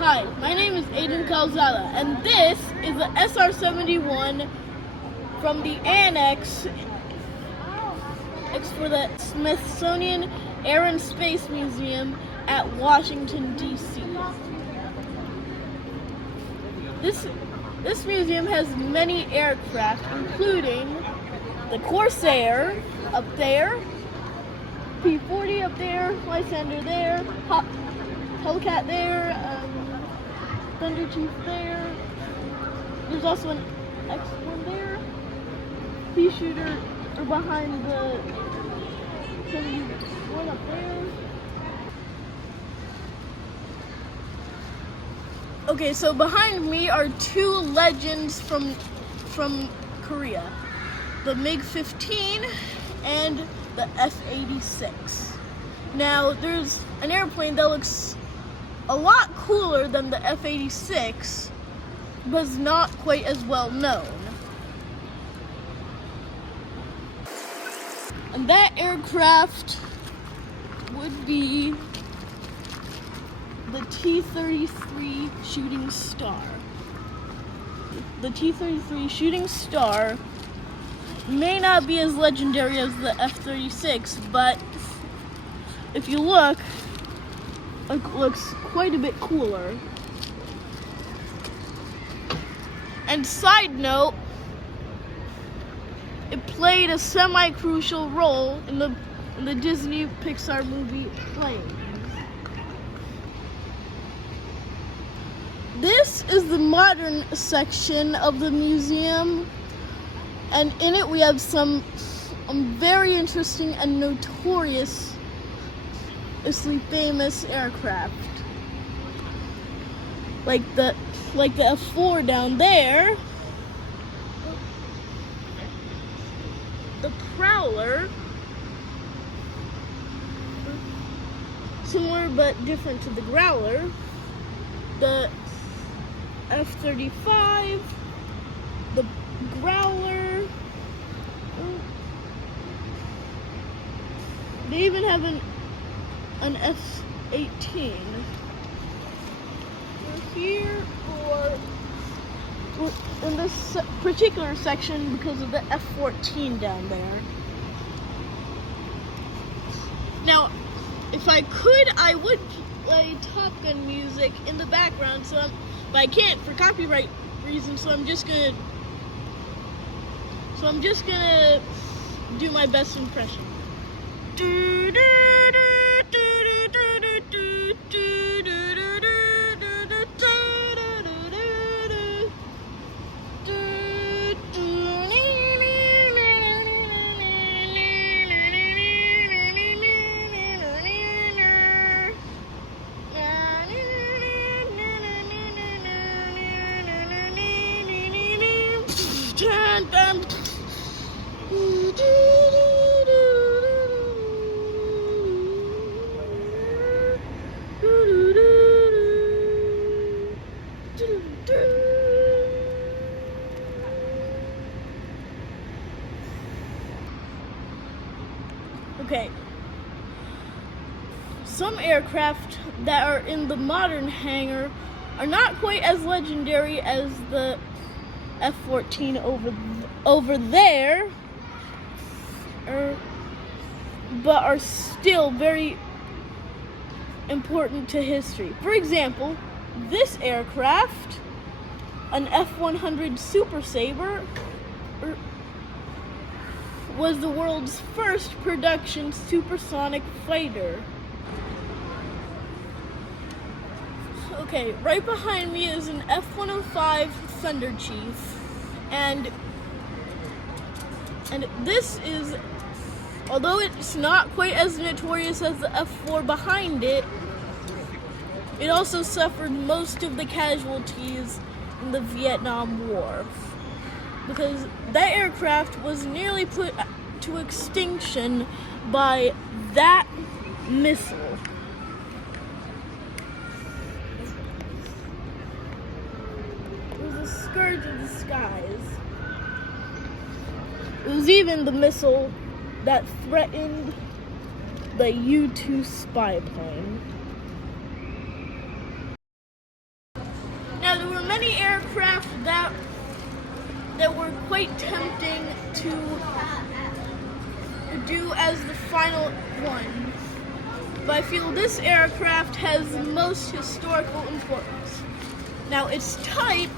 Hi, my name is Billy Calzada, and this is the SR-71 from the annex for the Smithsonian Air and Space Museum at Washington, D.C. This museum has many aircraft, including the Corsair up there, P-40 up there, Lysander there, Tomcat there, Thunder Chief there. There's also an X-1 there, Pea Shooter behind the 71 up there. Okay, so behind me are two legends from Korea, the MiG-15 and the F-86. Now, there's an airplane that looks a lot cooler than the F-86, but is not quite as well known. And that aircraft would be the T-33 Shooting Star. The T-33 Shooting Star may not be as legendary as the F-36, but if you look, it looks quite a bit cooler. And side note, it played a semi-crucial role in the Disney Pixar movie Planes. This is the modern section of the museum, and in it we have some very interesting and notoriously famous aircraft, like the F4 down there, the Prowler, similar but different to the Growler, the F-35, the Growler. They even have an F-18. Here, or in this particular section, because of the F-14 down there. Now, if I could, I would play Top Gun music in the background, but I can't for copyright reasons. So I'm just gonna do my best impression. Okay, some aircraft that are in the modern hangar are not quite as legendary as the F-14 over there, but are still very important to history. For example, this aircraft, an F-100 Super Sabre, was the world's first production supersonic fighter. Okay, right behind me is an F-105 Thunder Chief, and this is, although it's not quite as notorious as the F-4 behind it, it also suffered most of the casualties in the Vietnam War, because that aircraft was nearly put to extinction by that missile. It was a scourge of the skies. It was even the missile that threatened the U-2 spy plane. many aircraft that were quite tempting to do as the final one. But I feel this aircraft has the most historical importance. Now, its type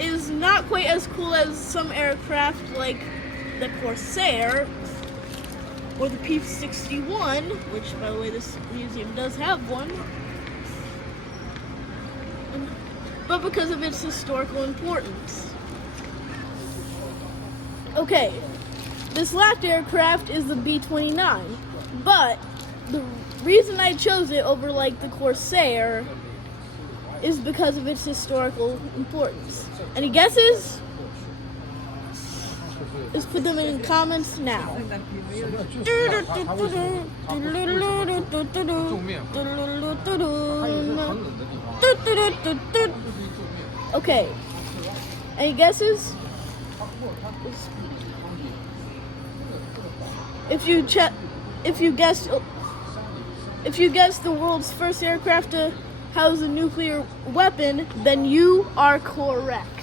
is not quite as cool as some aircraft like the Corsair or the P-61, which, by the way, this museum does have one. But because of its historical importance. Okay, this last aircraft is the B-29, but the reason I chose it over like the Corsair is because of its historical importance. Any guesses? Let's put them in comments now. Okay. Any guesses? If you guessed the world's first aircraft to house a nuclear weapon, then you are correct.